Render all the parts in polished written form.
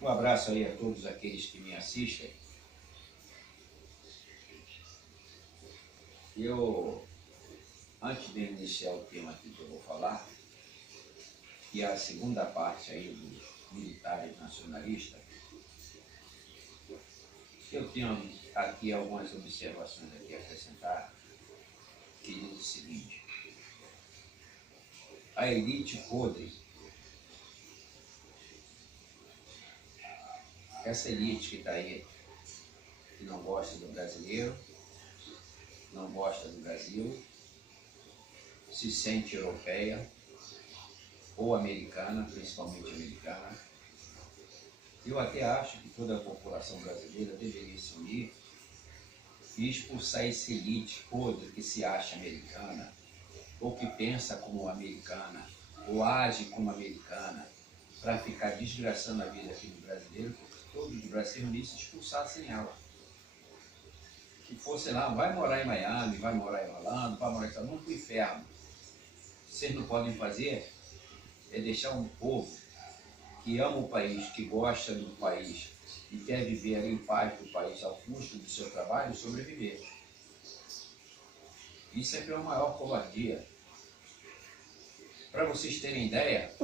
Um abraço aí a todos aqueles que me assistem. Antes de iniciar o tema aqui que eu vou falar, que é a segunda parte aí dos militares nacionalistas, eu tenho aqui algumas observações aqui a acrescentar, que diz o seguinte: a elite podre, essa elite que está aí, que não gosta do brasileiro, não gosta do Brasil, se sente europeia ou americana, principalmente americana. Eu até acho que toda a população brasileira deveria se unir e expulsar essa elite podre que se acha americana, ou que pensa como americana, ou age como americana, para ficar desgraçando a vida aqui do brasileiro, porque todos os brasileiros se expulsassem ela. Que fosse lá, vai morar em Miami, vai morar em Orlando, vai morar em São Paulo, para o inferno. Vocês não podem fazer é deixar um povo que ama o país, que gosta do país e quer viver em paz do país ao custo do seu trabalho, sobreviver. Isso é que é a maior covardia. Para vocês terem ideia,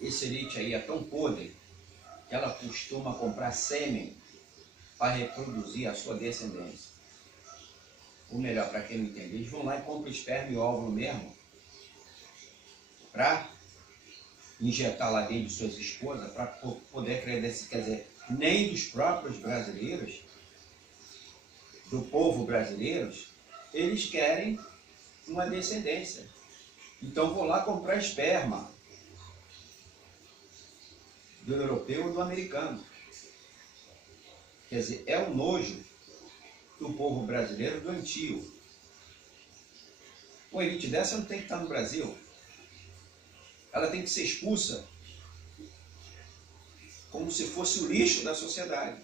esse elite aí é tão podre que ela costuma comprar sêmen para reproduzir a sua descendência. Ou melhor, para quem não entende, eles vão lá e compram esperma e óvulo mesmo para injetar lá dentro de suas esposas, para poder crescer. Quer dizer, nem dos próprios brasileiros, do povo brasileiro, eles querem uma descendência. Então vou lá comprar esperma do europeu ou do americano. Quer dizer, é o nojo do povo brasileiro doentio. Uma elite dessa não tem que estar no Brasil. Ela tem que ser expulsa como se fosse o lixo da sociedade.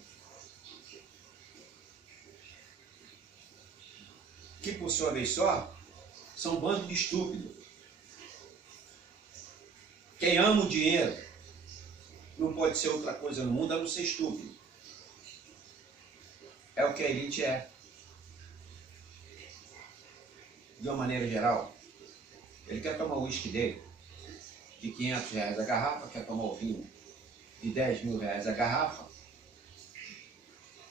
Que, por sua vez só, são um bando de estúpidos. Quem ama o dinheiro não pode ser outra coisa no mundo a não ser estúpido. É o que a elite é. De uma maneira geral, ele quer tomar o uísque dele de R$500 a garrafa, quer tomar o vinho de R$10.000 a garrafa,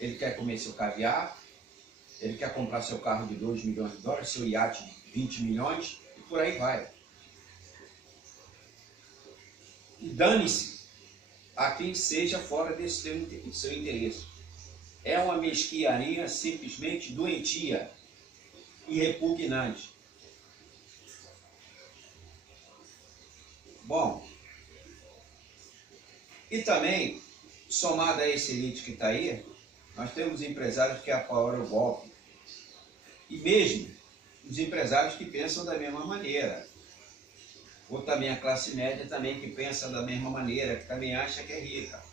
ele quer comer seu caviar, ele quer comprar seu carro de $2 milhões, seu iate de 20 milhões, e por aí vai. E dane-se a quem seja fora desse seu interesse. É uma mesquinharia simplesmente doentia e repugnante. Bom, e também, somado a esse elite que está aí, nós temos empresários que apoiam o golpe. E mesmo os empresários que pensam da mesma maneira. Ou também a classe média também que pensa da mesma maneira, que também acha que é rica.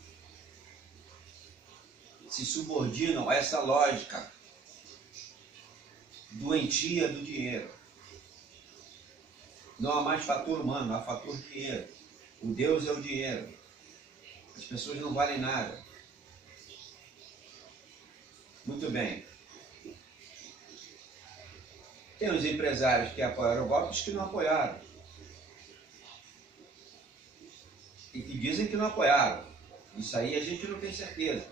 Se subordinam a essa lógica doentia do dinheiro. Não há mais fator humano, há fator dinheiro. O Deus é o dinheiro. As pessoas não valem nada. Muito bem. Tem os empresários que apoiaram o golpe e os que não apoiaram. E que dizem que não apoiaram. Isso aí a gente não tem certeza.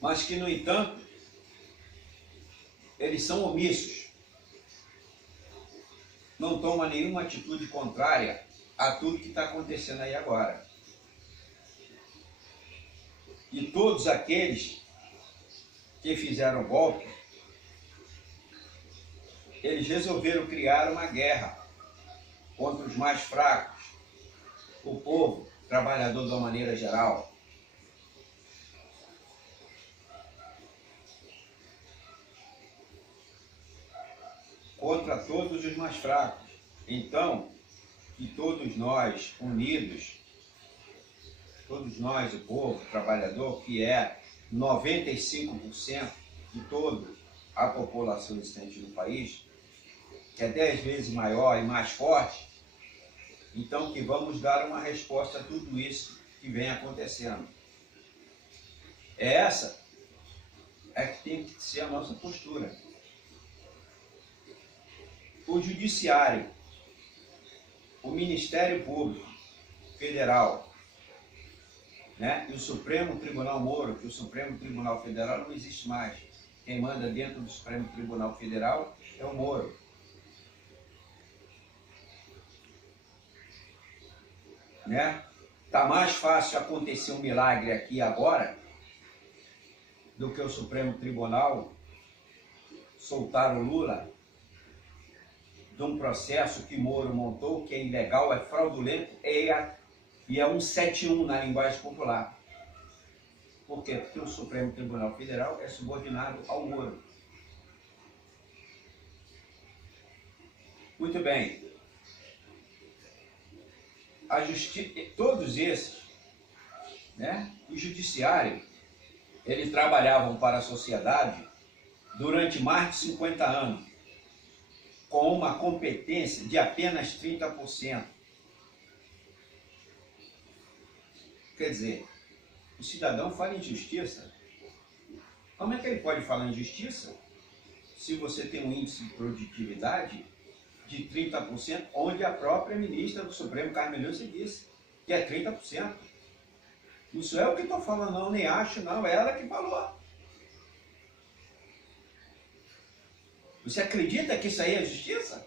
Mas que, no entanto, eles são omissos. Não tomam nenhuma atitude contrária a tudo que está acontecendo aí agora. E todos aqueles que fizeram o golpe, eles resolveram criar uma guerra contra os mais fracos, o povo trabalhador de uma maneira geral. Contra todos os mais fracos. Então, que todos nós, unidos, todos nós, o povo trabalhador, que é 95% de toda a população existente no país, que é 10 vezes maior e mais forte, Então que vamos dar uma resposta a tudo isso que vem acontecendo. Essa é que tem que ser a nossa postura. O Judiciário, o Ministério Público Federal, né? E o Supremo Tribunal Moro, que o Supremo Tribunal Federal não existe mais. Quem manda dentro do Supremo Tribunal Federal é o Moro. Né? Tá mais fácil acontecer um milagre aqui agora do que o Supremo Tribunal soltar o Lula de um processo que Moro montou, que é ilegal, é fraudulento e é 171 na linguagem popular. Por quê? Porque o Supremo Tribunal Federal é subordinado ao Moro. Muito bem. A justiça, todos esses, né, o Judiciário, eles trabalhavam para a sociedade durante mais de 50 anos, com uma competência de apenas 30%. Quer dizer, o cidadão fala em justiça. Como é que ele pode falar em justiça se você tem um índice de produtividade de 30%, onde a própria ministra do Supremo, Carmen Lúcia, disse que é 30%. Isso é o que estou falando, não, nem acho, não, é ela que falou. Você acredita que isso aí é justiça?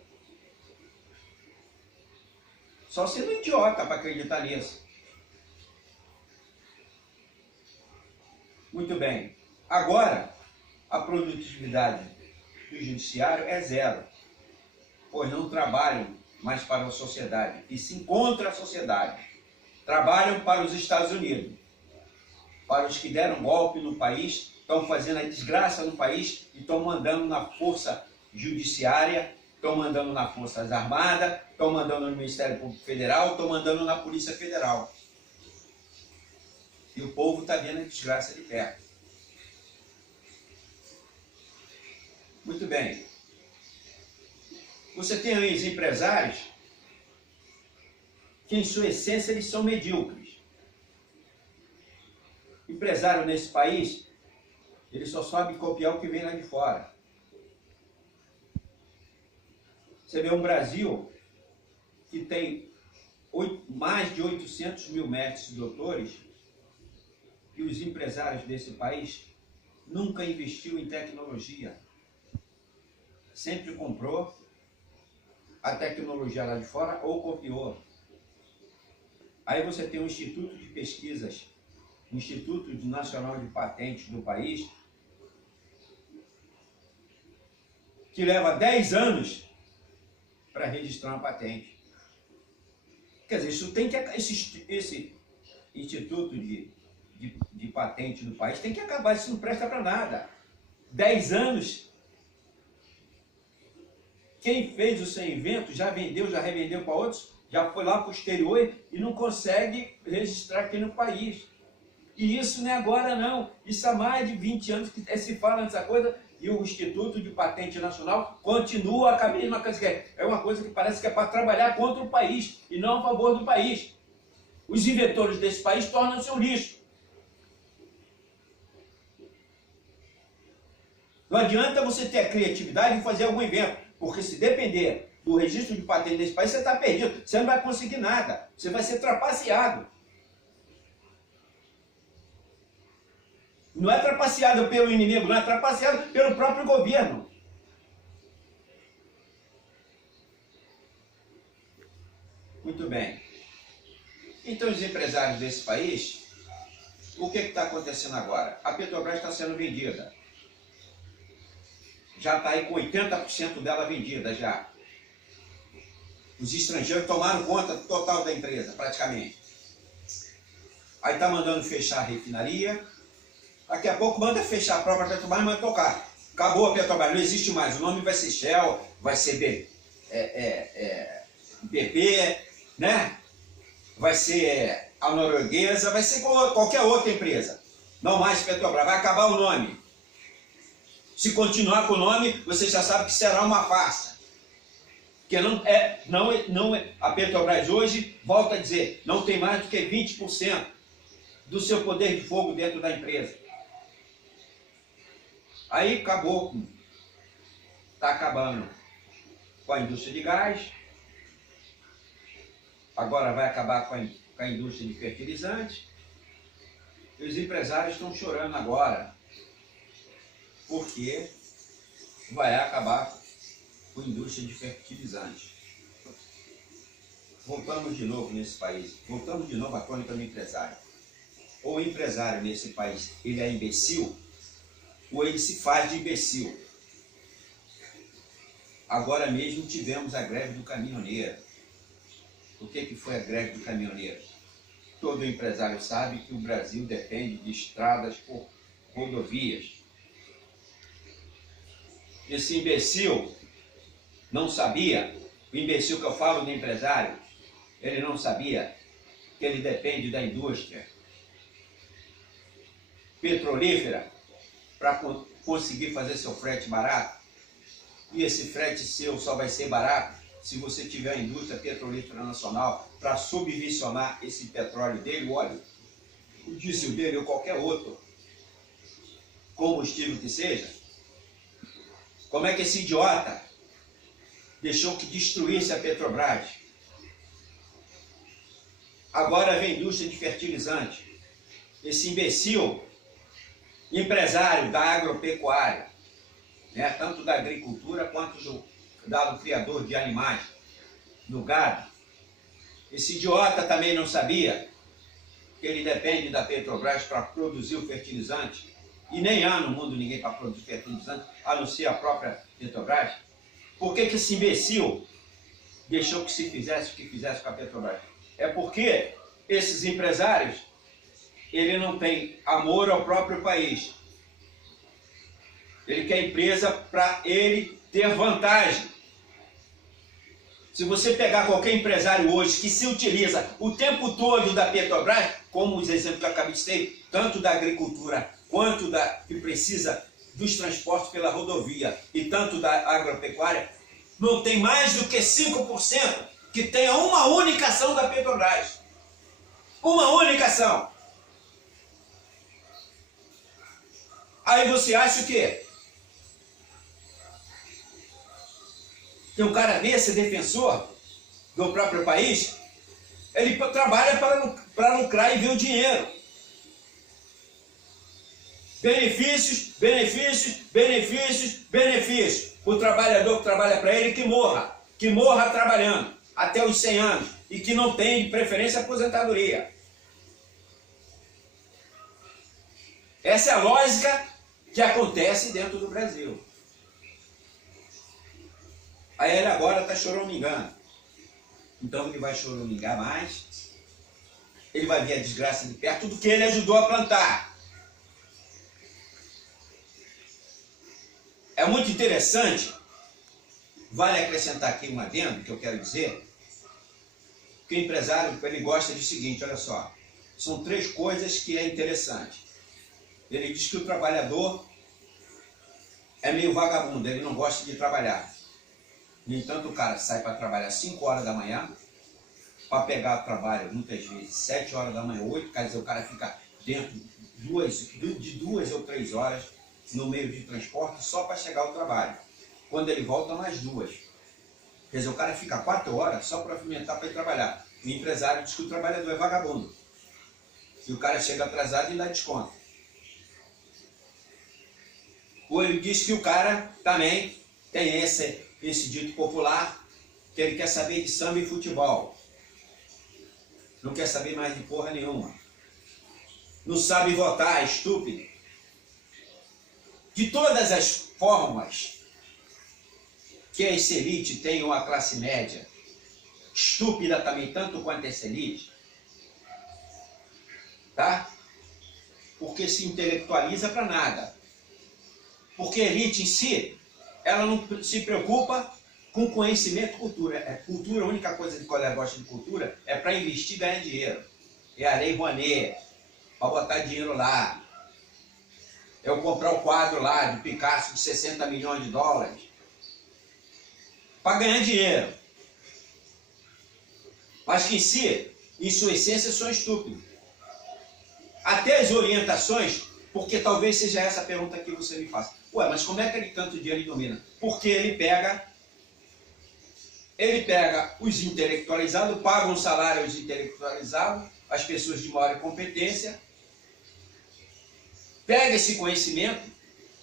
Só sendo idiota para acreditar nisso. Muito bem. Agora, a produtividade do judiciário é zero, pois não trabalham mais para a sociedade, e sim contra a sociedade. Trabalham para os Estados Unidos, para os que deram golpe no país, estão fazendo a desgraça no país e estão mandando na força judiciária, estão mandando na Forças Armadas, estão mandando no Ministério Público Federal, estão mandando na Polícia Federal. E o povo está vendo a desgraça de perto. Muito bem. Você tem aí os empresários que, em sua essência, eles são medíocres. Empresário nesse país, ele só sabe copiar o que vem lá de fora. Você vê um Brasil que tem mais de 800 mil médicos e doutores, e os empresários desse país nunca investiu em tecnologia. Sempre comprou a tecnologia lá de fora ou copiou. Aí você tem um Instituto de Pesquisas, Instituto Nacional de Patentes do país, que leva 10 anos para registrar uma patente. Quer dizer, isso tem que, esse Instituto de Patente do país tem que acabar, isso não presta para nada. 10 anos. Quem fez o seu invento já vendeu, já revendeu para outros, já foi lá para o exterior e não consegue registrar aqui no país. E isso não é agora não, isso há mais de 20 anos que se fala nessa coisa, e o Instituto de Patente Nacional continua com a mesma coisa. É uma coisa que parece que é para trabalhar contra o país e não a favor do país. Os inventores desse país tornam-se um lixo. Não adianta você ter a criatividade de fazer algum invento, porque se depender do registro de patente desse país, você está perdido. Você não vai conseguir nada. Você vai ser trapaceado. Não é trapaceado pelo inimigo, não é trapaceado pelo próprio governo. Muito bem. Então, os empresários desse país, o que está acontecendo agora? A Petrobras está sendo vendida. Já está aí com 80% dela vendida já. Os estrangeiros tomaram conta total da empresa, praticamente. Aí está mandando fechar a refinaria. Daqui a pouco manda fechar a própria Petrobras e manda tocar. Acabou a Petrobras, não existe mais. O nome vai ser Shell, vai ser BP, né? Vai ser a norueguesa, vai ser qualquer outra empresa. Não mais Petrobras, vai acabar o nome. Se continuar com o nome, você já sabe que será uma farsa. Porque a Petrobras hoje, volta a dizer, não tem mais do que 20% do seu poder de fogo dentro da empresa. Aí acabou, está acabando com a indústria de gás, agora vai acabar com a indústria de fertilizantes, e os empresários estão chorando agora, porque vai acabar com a indústria de fertilizantes. Voltamos de novo nesse país, voltamos de novo à crônica do empresário. Ou o empresário nesse país, ele é imbecil, ou ele se faz de imbecil. Agora mesmo tivemos a greve do caminhoneiro. O que foi a greve do caminhoneiro? Todo empresário sabe que o Brasil depende de estradas por rodovias. Esse imbecil não sabia, o imbecil que eu falo do empresário, ele não sabia que ele depende da indústria petrolífera para conseguir fazer seu frete barato. E esse frete seu só vai ser barato se você tiver a indústria petrolífera nacional para subvencionar esse petróleo dele, o óleo, o diesel dele ou qualquer outro combustível que seja. Como é que esse idiota deixou que destruísse a Petrobras? Agora vem a indústria de fertilizante. Esse imbecil, empresário da agropecuária, né, tanto da agricultura quanto do criador de animais, do gado. Esse idiota também não sabia que ele depende da Petrobras para produzir o fertilizante, e nem há no mundo ninguém para produzir fertilizante, a não ser a própria Petrobras. Por que esse imbecil deixou que se fizesse o que fizesse com a Petrobras? É porque esses empresários, ele não tem amor ao próprio país. Ele quer empresa para ele ter vantagem. Se você pegar qualquer empresário hoje que se utiliza o tempo todo da Petrobras, como os exemplos que eu acabei de ter, tanto da agricultura quanto que precisa dos transportes pela rodovia e tanto da agropecuária, não tem mais do que 5% que tenha uma única ação da Petrobras. Uma única ação. Aí você acha o quê? Que um cara desse, defensor do próprio país, ele trabalha para lucrar e ver o dinheiro. Benefícios, benefícios, benefícios, benefícios. O trabalhador que trabalha para ele que morra trabalhando até os 100 anos e que não tem de preferência aposentadoria. Essa é a lógica que acontece dentro do Brasil. Aí ele agora está choramingando. Então ele vai choramingar mais. Ele vai ver a desgraça de perto, tudo que ele ajudou a plantar. É muito interessante. Vale acrescentar aqui um adendo que eu quero dizer. Que o empresário, ele gosta de seguinte, olha só. São 3 coisas que é interessante. Ele diz que o trabalhador é meio vagabundo, ele não gosta de trabalhar. No entanto, o cara sai para trabalhar 5 horas da manhã, para pegar o trabalho, muitas vezes, 7 horas da manhã, 8, quer dizer, o cara fica dentro de 2 ou 3 horas no meio de transporte só para chegar ao trabalho. Quando ele volta, mais 2. Quer dizer, o cara fica 4 horas só para alimentar para ir trabalhar. O empresário diz que o trabalhador é vagabundo. E o cara chega atrasado e dá desconto. Ou ele diz que o cara também tem esse dito popular, que ele quer saber de samba e futebol. Não quer saber mais de porra nenhuma. Não sabe votar, é estúpido. De todas as formas que essa elite tem uma classe média, estúpida também, tanto quanto essa elite, tá? Porque se intelectualiza para nada. Porque a elite em si, ela não se preocupa com conhecimento e cultura. Cultura, a única coisa que ela gosta de cultura é para investir e ganhar dinheiro. É a Lei Rouanet, para botar dinheiro lá. É eu comprar o quadro lá de Picasso de 60 milhões de dólares. Para ganhar dinheiro. mas que em sua essência, são estúpidos. Até as orientações, porque talvez seja essa a pergunta que você me faça. Ué, mas como é que ele tanto dinheiro domina? Porque ele pega os intelectualizados, paga um salário aos intelectualizados, as pessoas de maior competência, pega esse conhecimento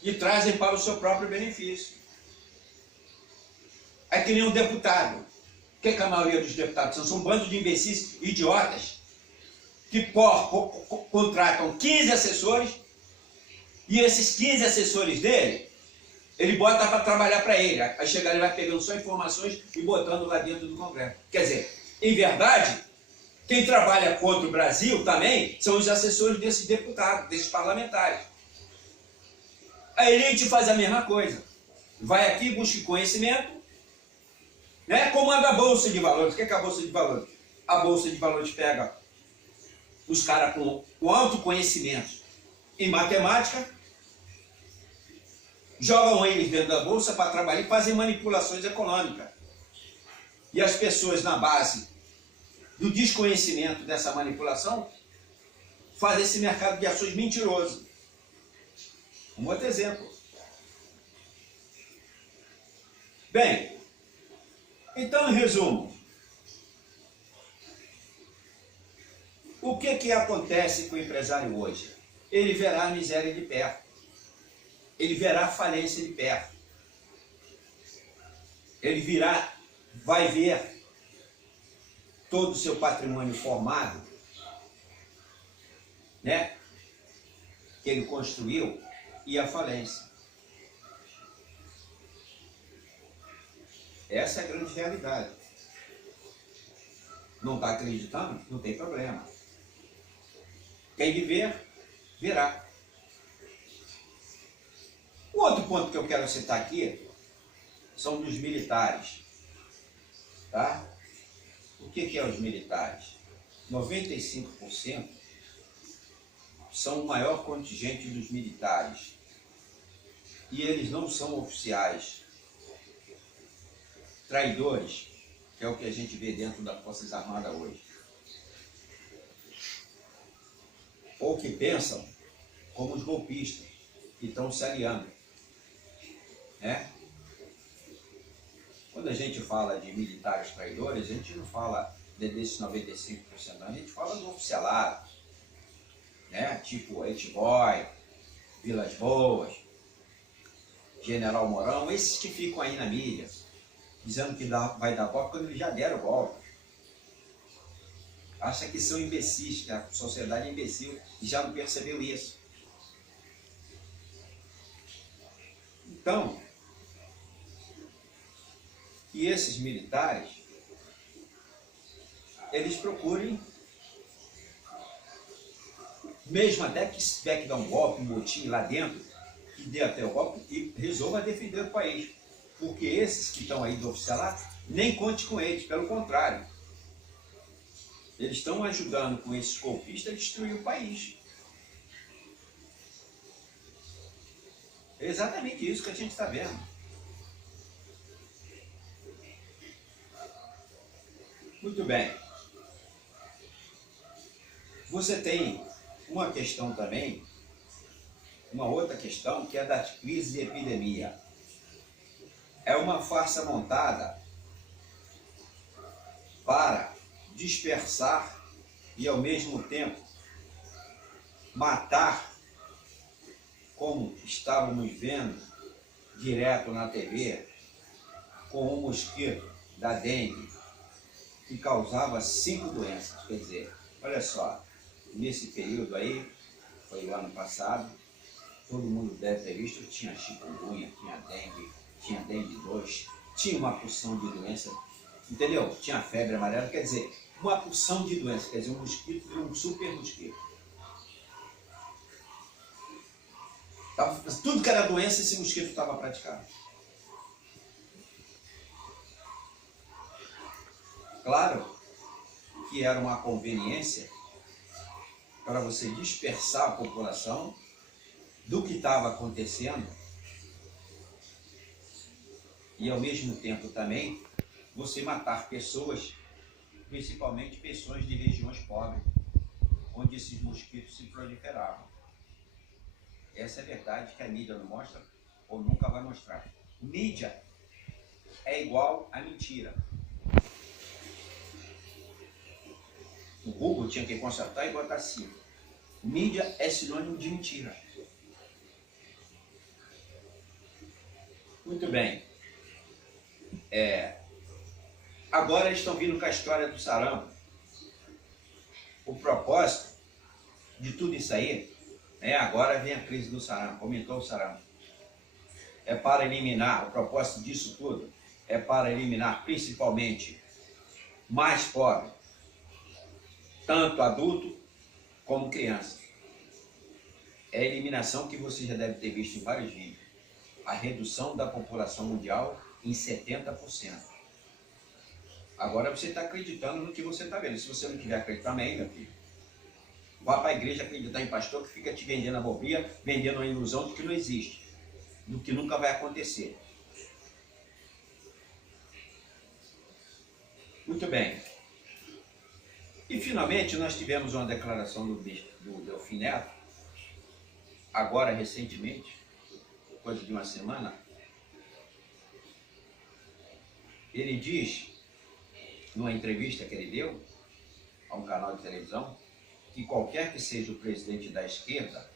e trazem para o seu próprio benefício. É que nem um deputado. O que a maioria dos deputados são? São um bando de imbecis, idiotas, que contratam 15 assessores, e esses 15 assessores dele, ele bota para trabalhar para ele. Aí chegar ele vai pegando só informações e botando lá dentro do Congresso. Quer dizer, em verdade, quem trabalha contra o Brasil também são os assessores desses deputados, desses parlamentares. A elite faz a mesma coisa. Vai aqui, busca conhecimento, né? Comanda a Bolsa de Valores. O que é a Bolsa de Valores? A Bolsa de Valores pega os caras com alto conhecimento em matemática, jogam eles dentro da Bolsa para trabalhar e fazem manipulações econômicas. E as pessoas, na base do desconhecimento dessa manipulação, fazem esse mercado de ações mentiroso. Um outro exemplo. Bem, então, em resumo, o que acontece com o empresário hoje? Ele verá a miséria de perto. Ele verá a falência de perto. Ele vai ver todo o seu patrimônio formado, né, que ele construiu, e a falência. Essa é a grande realidade. Não está acreditando? Não tem problema. Tem de ver, verá. O outro ponto que eu quero citar aqui são dos militares. Tá? O que é os militares? 95% são o maior contingente dos militares. E eles não são oficiais. Traidores, que é o que a gente vê dentro das Forças Armadas hoje. Ou que pensam como os golpistas, que estão se aliando. Né? Quando a gente fala de militares traidores, a gente não fala desses 95%, não. A gente fala do oficialato, né? Tipo Etiboy, Vilas Boas, General Mourão, esses que ficam aí na mídia, dizendo que vai dar golpe quando eles já deram golpe. Acha que são imbecis, que a sociedade é imbecil e já não percebeu isso. Então, que esses militares, eles procurem, mesmo até que se tiver que dar um golpe, um motim lá dentro, que dê até o golpe e resolva defender o país. Porque esses que estão aí do oficialato, nem conte com eles, pelo contrário. Eles estão ajudando com esses golpistas a destruir o país. É exatamente isso que a gente está vendo. Muito bem. Você tem uma questão também, uma outra questão, que é da crise de epidemia. É uma farsa montada para dispersar e, ao mesmo tempo, matar, como estávamos vendo direto na TV, com o mosquito da dengue, que causava 5 doenças. Quer dizer, olha só, nesse período aí, foi o ano passado, todo mundo deve ter visto, tinha chikungunya, tinha dengue 2, tinha uma porção de doença, entendeu? Tinha febre amarela, quer dizer, uma porção de doença, quer dizer, um mosquito e um super mosquito. Tudo que era doença, esse mosquito estava praticando. Claro que era uma conveniência para você dispersar a população do que estava acontecendo e, ao mesmo tempo, também você matar pessoas principalmente pessoas de regiões pobres, onde esses mosquitos se proliferavam. Essa é a verdade que a mídia não mostra ou nunca vai mostrar. Mídia é igual a mentira. O Google tinha que consertar e botar assim: mídia é sinônimo de mentira. Muito bem. Agora eles estão vindo com a história do sarampo. O propósito de tudo isso aí, agora vem a crise do sarampo, aumentou o sarampo. É para eliminar, o propósito disso tudo é para eliminar principalmente mais pobres, tanto adulto como criança. É a eliminação que você já deve ter visto em vários vídeos. A redução da população mundial em 70%. Agora você está acreditando no que você está vendo. Se você não quiser acreditar, também, meu filho, vá para a igreja acreditar em pastor que fica te vendendo a bobia, vendendo uma ilusão de que não existe, do que nunca vai acontecer. Muito bem. E finalmente nós tivemos uma declaração do Delfim Neto, agora recentemente, coisa de uma semana. Ele diz, numa entrevista que ele deu a um canal de televisão, que qualquer que seja o presidente da esquerda,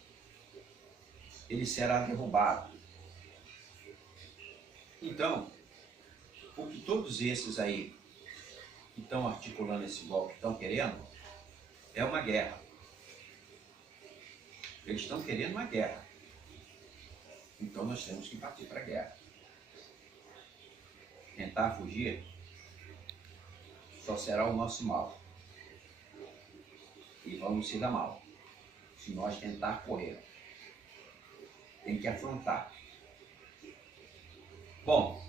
ele será derrubado. Então, o que todos esses aí que estão articulando esse golpe estão querendo é uma guerra. Eles estão querendo uma guerra. Então nós temos que partir para a guerra. Tentar fugir só será o nosso mal. E vamos se dar mal se nós tentar correr. Tem que afrontar. Bom,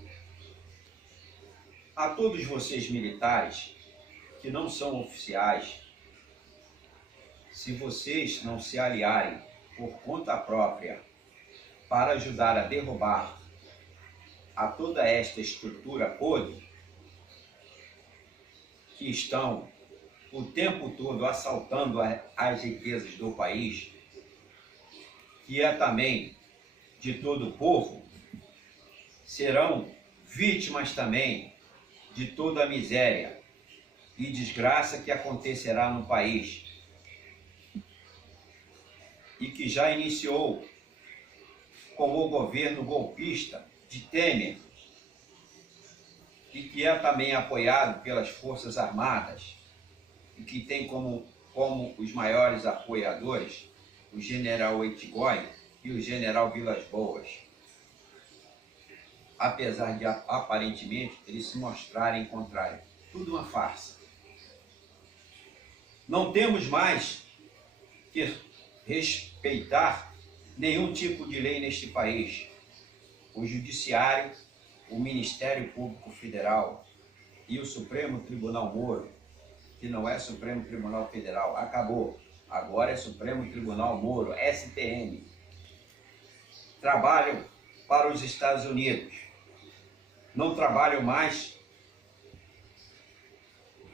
a todos vocês militares que não são oficiais, se vocês não se aliarem por conta própria para ajudar a derrubar a toda esta estrutura podre que estão o tempo todo assaltando as riquezas do país, que é também de todo o povo, serão vítimas também de toda a miséria e desgraça que acontecerá no país e que já iniciou com o governo golpista de Temer e que é também apoiado pelas Forças Armadas e que tem como os maiores apoiadores o general Eitigói e o general Vilas Boas, apesar de aparentemente eles se mostrarem contrários. Tudo uma farsa. Não temos mais que respeitar nenhum tipo de lei neste país. O Judiciário, o Ministério Público Federal e o Supremo Tribunal Moro, que não é Supremo Tribunal Federal, acabou. Agora é Supremo Tribunal Moro, STM. Trabalham para os Estados Unidos. Não trabalham mais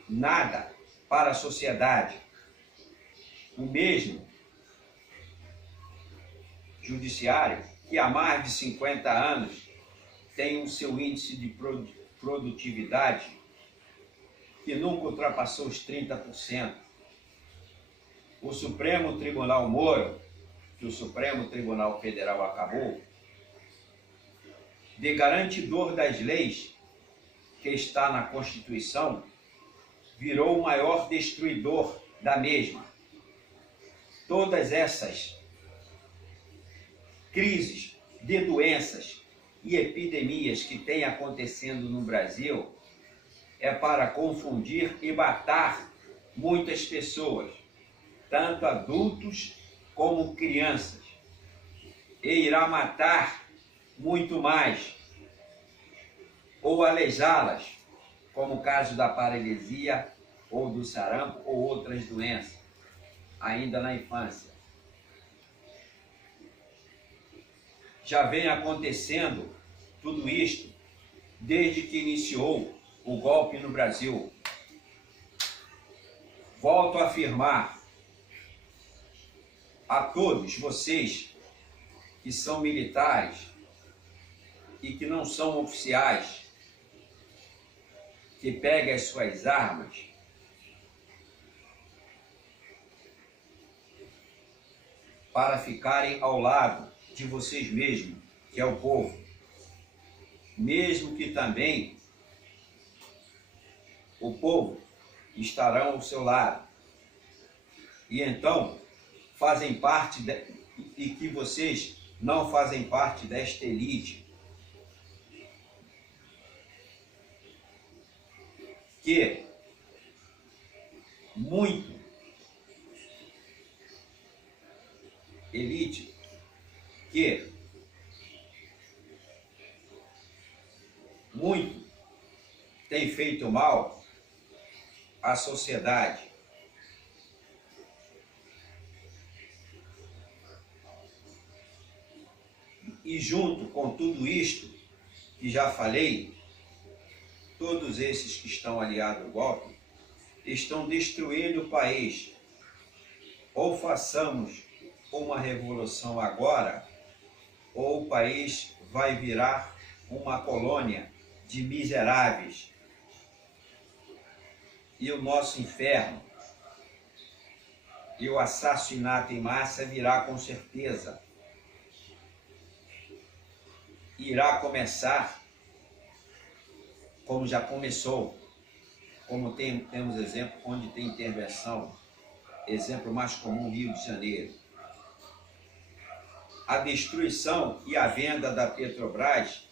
nada para a sociedade. O mesmo Judiciário, que há mais de 50 anos tem o seu índice de produtividade que nunca ultrapassou os 30%. O Supremo Tribunal Moro, que o Supremo Tribunal Federal acabou, de garantidor das leis que está na Constituição, virou o maior destruidor da mesma. Todas essas crises de doenças e epidemias que têm acontecendo no Brasil é para confundir e matar muitas pessoas, tanto adultos como crianças, e irá matar muito mais, ou aleijá-las, como o caso da paralisia, ou do sarampo, ou outras doenças, ainda na infância. Já vem acontecendo tudo isto desde que iniciou o golpe no Brasil. volto a afirmar a todos vocês que são militares e que não são oficiais, que peguem as suas armas para ficarem ao lado de vocês mesmos, que é o povo, mesmo que também o povo estarão ao seu lado. E então fazem parte e que vocês não fazem parte desta elite que muito tem feito mal à sociedade. E junto com tudo isto que já falei, todos esses que estão aliados ao golpe estão destruindo o país. Ou façamos uma revolução agora, ou o país vai virar uma colônia de miseráveis. E o nosso inferno e o assassinato em massa virá com certeza. Irá começar como já começou, como temos exemplo onde tem intervenção, exemplo mais comum, Rio de Janeiro. A destruição e a venda da Petrobras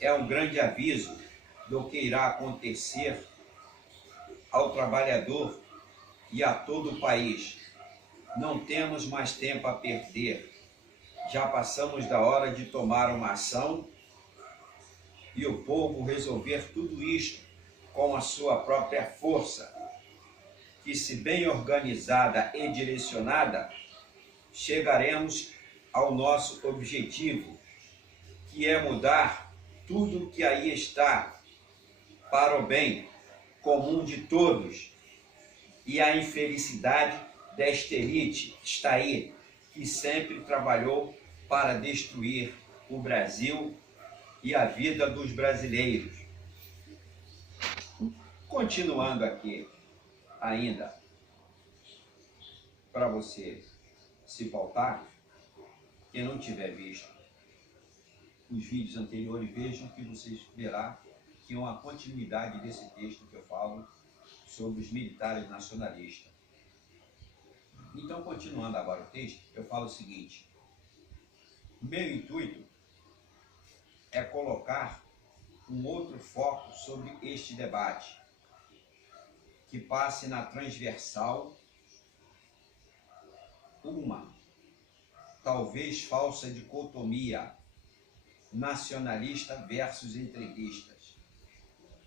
é um grande aviso do que irá acontecer ao trabalhador e a todo o país. Não temos mais tempo a perder. Já passamos da hora de tomar uma ação e o povo resolver tudo isto com a sua própria força, que, se bem organizada e direcionada, chegaremos ao nosso objetivo, que é mudar tudo que aí está para o bem comum de todos. E a infelicidade desta elite está aí, que sempre trabalhou para destruir o Brasil e a vida dos brasileiros. Continuando aqui, ainda, para você se pautar, quem não tiver visto os vídeos anteriores, vejam que vocês verão que é uma continuidade desse texto que eu falo sobre os militares nacionalistas. Então, continuando agora o texto, eu falo o seguinte: meu intuito é colocar um outro foco sobre este debate, que passe na transversal uma, talvez falsa dicotomia nacionalista versus entreguistas,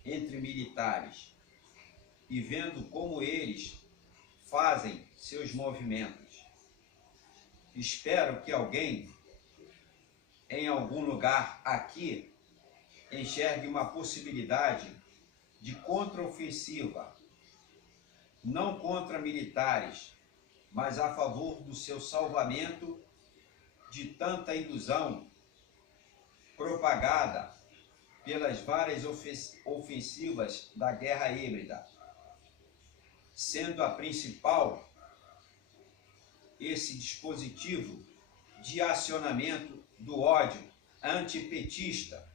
entre militares, e vendo como eles fazem seus movimentos. Espero que alguém, em algum lugar aqui, enxergue uma possibilidade de contraofensiva, não contra militares, mas a favor do seu salvamento de tanta ilusão propagada pelas várias ofensivas da guerra híbrida, sendo a principal esse dispositivo de acionamento do ódio antipetista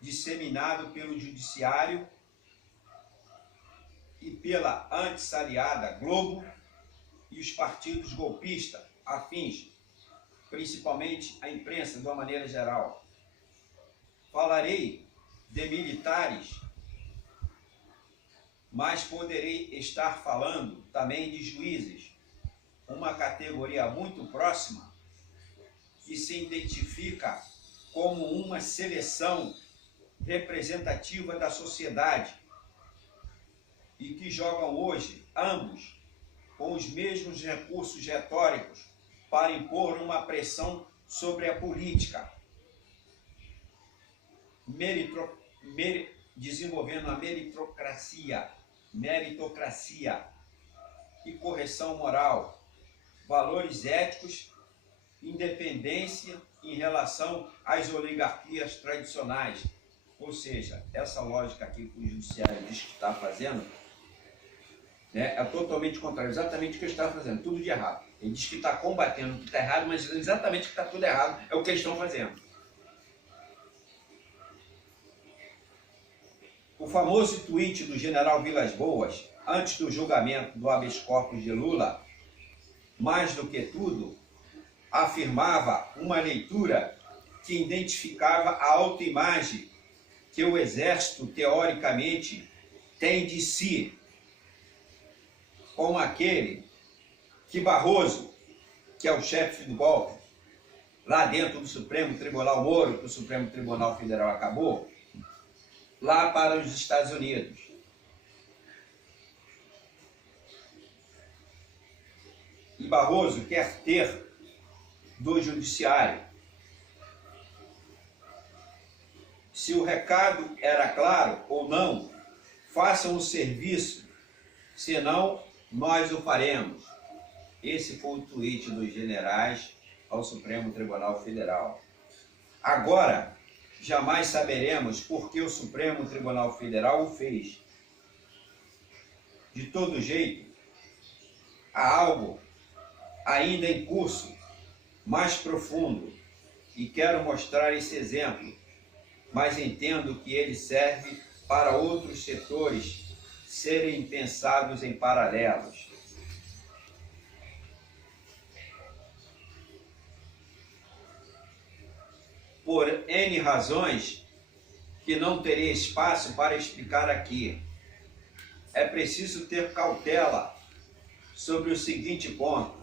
disseminado pelo judiciário e pela antissaliada Globo e os partidos golpistas afins, principalmente a imprensa de uma maneira geral. Falarei de militares, mas poderei estar falando também de juízes, uma categoria muito próxima que se identifica como uma seleção representativa da sociedade e que jogam hoje, ambos, com os mesmos recursos retóricos para impor uma pressão sobre a política, desenvolvendo a meritocracia, e correção moral, valores éticos, independência em relação às oligarquias tradicionais. Ou seja, essa lógica aqui que o judiciário diz que está fazendo, né, é totalmente contrário, exatamente o que ele está fazendo, tudo de errado. Ele diz que está combatendo o que está errado, mas exatamente o que está tudo errado é o que eles estão fazendo. O famoso tweet do general Vilas Boas, antes do julgamento do habeas corpus de Lula, mais do que tudo, afirmava uma leitura que identificava a autoimagem que o Exército, teoricamente, tem de si, com aquele que Barroso, que é o chefe do golpe, lá dentro do Supremo Tribunal Moro, que o Supremo Tribunal Federal acabou, lá para os Estados Unidos. E Barroso quer ter do judiciário. Se o recado era claro ou não, façam o serviço, senão nós o faremos. Esse foi o tweet dos generais ao Supremo Tribunal Federal. Agora, jamais saberemos por que o Supremo Tribunal Federal o fez. De todo jeito, há algo ainda em curso, mais profundo, e quero mostrar esse exemplo, mas entendo que ele serve para outros setores serem pensados em paralelos. Por N razões que não terei espaço para explicar aqui, é preciso ter cautela sobre o seguinte ponto: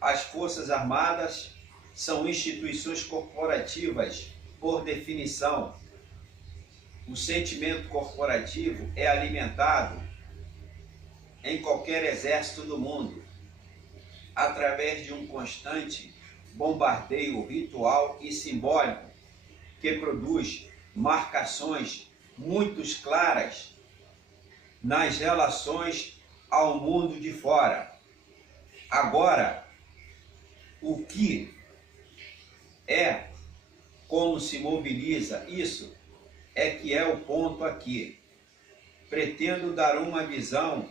as Forças Armadas são instituições corporativas por definição. O sentimento corporativo é alimentado em qualquer exército do mundo, através de um constante bombardeio ritual e simbólico que produz marcações muito claras nas relações ao mundo de fora. Agora, o que é, como se mobiliza isso, é que é o ponto aqui. Pretendo dar uma visão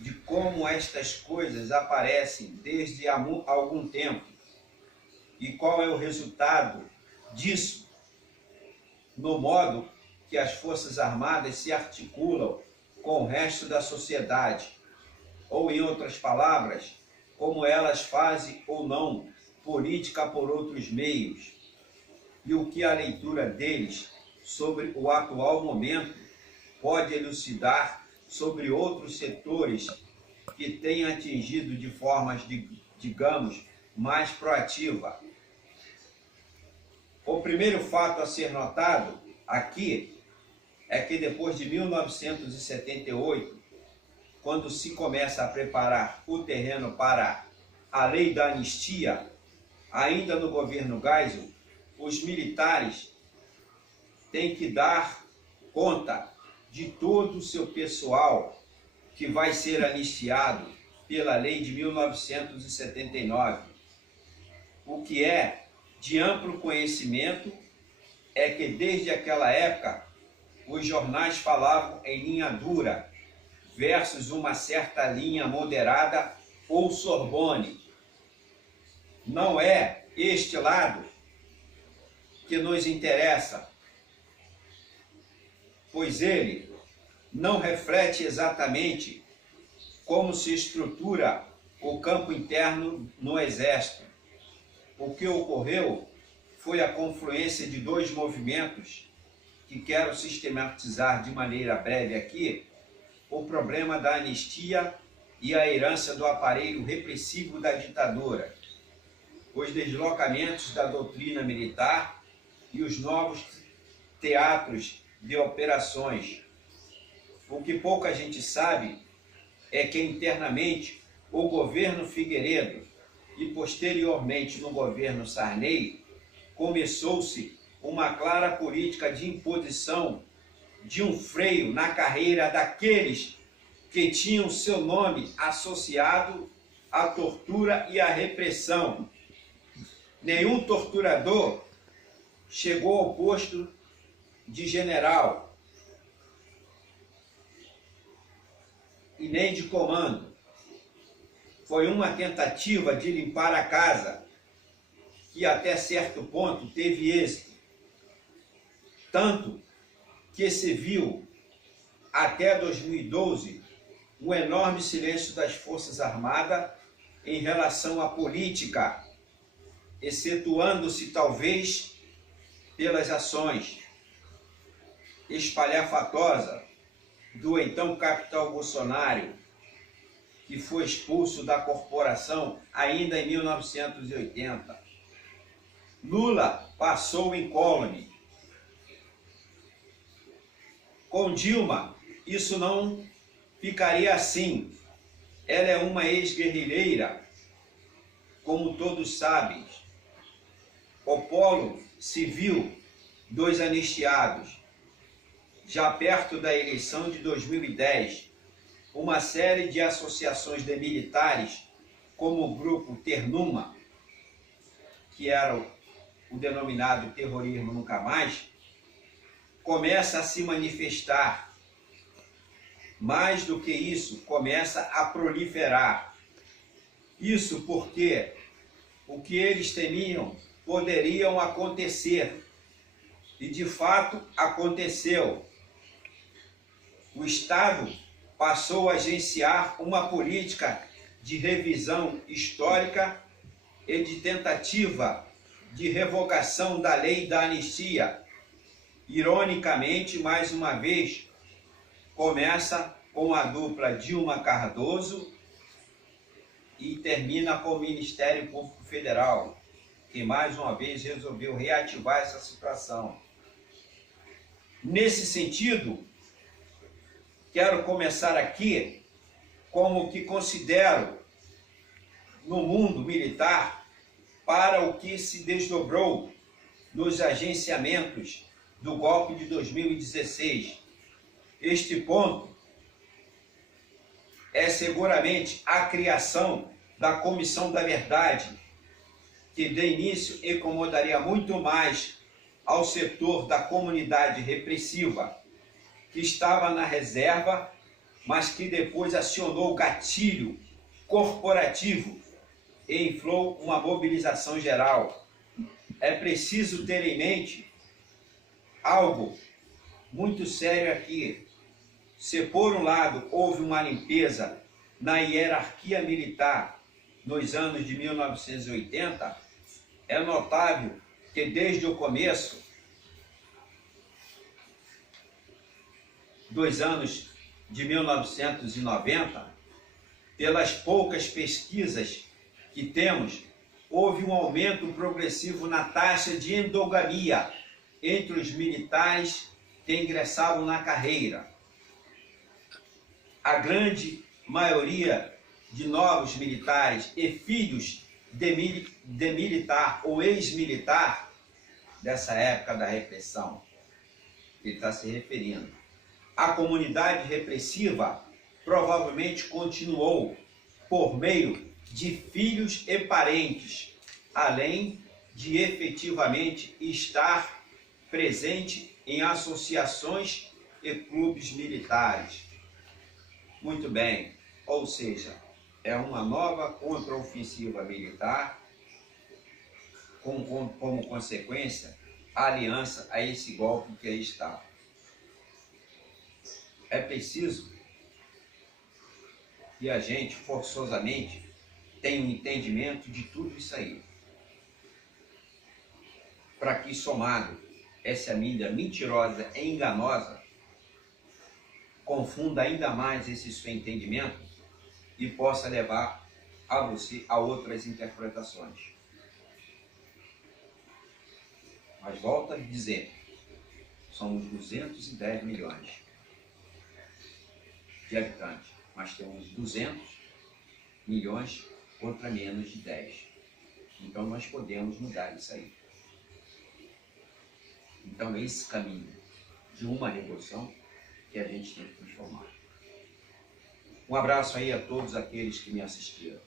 de como estas coisas aparecem desde há algum tempo e qual é o resultado disso no modo que as Forças Armadas se articulam com o resto da sociedade, ou em outras palavras, como elas fazem ou não política por outros meios, e o que a leitura deles sobre o atual momento pode elucidar sobre outros setores que têm atingido de formas, digamos, mais proativa. O primeiro fato a ser notado aqui é que depois de 1978, quando se começa a preparar o terreno para a lei da anistia, ainda no governo Geisel, os militares têm que dar conta de todo o seu pessoal que vai ser anistiado pela lei de 1979. O que é de amplo conhecimento é que desde aquela época os jornais falavam em linha dura versus uma certa linha moderada ou Sorbonne. Não é este lado que nos interessa, pois ele não reflete exatamente como se estrutura o campo interno no Exército. O que ocorreu foi a confluência de dois movimentos que quero sistematizar de maneira breve aqui: o problema da anistia e a herança do aparelho repressivo da ditadura, os deslocamentos da doutrina militar e os novos teatros de operações. O que pouca gente sabe é que internamente o governo Figueiredo e posteriormente no governo Sarney começou-se uma clara política de imposição de um freio na carreira daqueles que tinham seu nome associado à tortura e à repressão. Nenhum torturador chegou ao posto de general e nem de comando. Foi uma tentativa de limpar a casa, que até certo ponto teve êxito, tanto que se viu até 2012 um enorme silêncio das Forças Armadas em relação à política, excetuando-se talvez pelas ações espalhafatosas do então capitão Bolsonaro, que foi expulso da corporação ainda em 1980. Lula passou incólume. Com Dilma, isso não ficaria assim. Ela é uma ex-guerrilheira, como todos sabem. O polo civil dos anistiados. Já perto da eleição de 2010, uma série de associações de militares, como o grupo Ternuma, que era o denominado terrorismo nunca mais, começa a se manifestar. Mais do que isso, começa a proliferar. Isso porque o que eles temiam poderiam acontecer. E de fato aconteceu. O Estado passou a agenciar uma política de revisão histórica e de tentativa de revogação da lei da anistia. Ironicamente, mais uma vez, começa com a dupla Dilma Cardoso e termina com o Ministério Público Federal, que mais uma vez resolveu reativar essa situação. Nesse sentido, quero começar aqui como o que considero no mundo militar para o que se desdobrou nos agenciamentos do golpe de 2016. Este ponto é seguramente a criação da Comissão da Verdade, que de início incomodaria muito mais ao setor da comunidade repressiva, que estava na reserva, mas que depois acionou o gatilho corporativo e inflou uma mobilização geral. É preciso ter em mente algo muito sério aqui. Se por um lado houve uma limpeza na hierarquia militar nos anos de 1980, é notável que desde o começo dos anos de 1990, pelas poucas pesquisas que temos, houve um aumento progressivo na taxa de endogamia entre os militares que ingressavam na carreira. A grande maioria de novos militares e filhos de militar ou ex-militar dessa época da repressão, que ele está se referindo. A comunidade repressiva provavelmente continuou por meio de filhos e parentes, além de efetivamente estar presente em associações e clubes militares. Muito bem, ou seja, é uma nova contraofensiva militar como consequência a aliança a esse golpe que aí está. É preciso que a gente forçosamente tenha um entendimento de tudo isso aí, para que, somado essa mídia mentirosa e enganosa, confunda ainda mais esse seu entendimento e possa levar a você a outras interpretações. Mas volto a dizer, somos 210 milhões de habitantes, mas temos 200 milhões contra menos de 10. Então nós podemos mudar isso aí. Então é esse caminho de uma revolução que a gente tem que transformar. Um abraço aí a todos aqueles que me assistiram.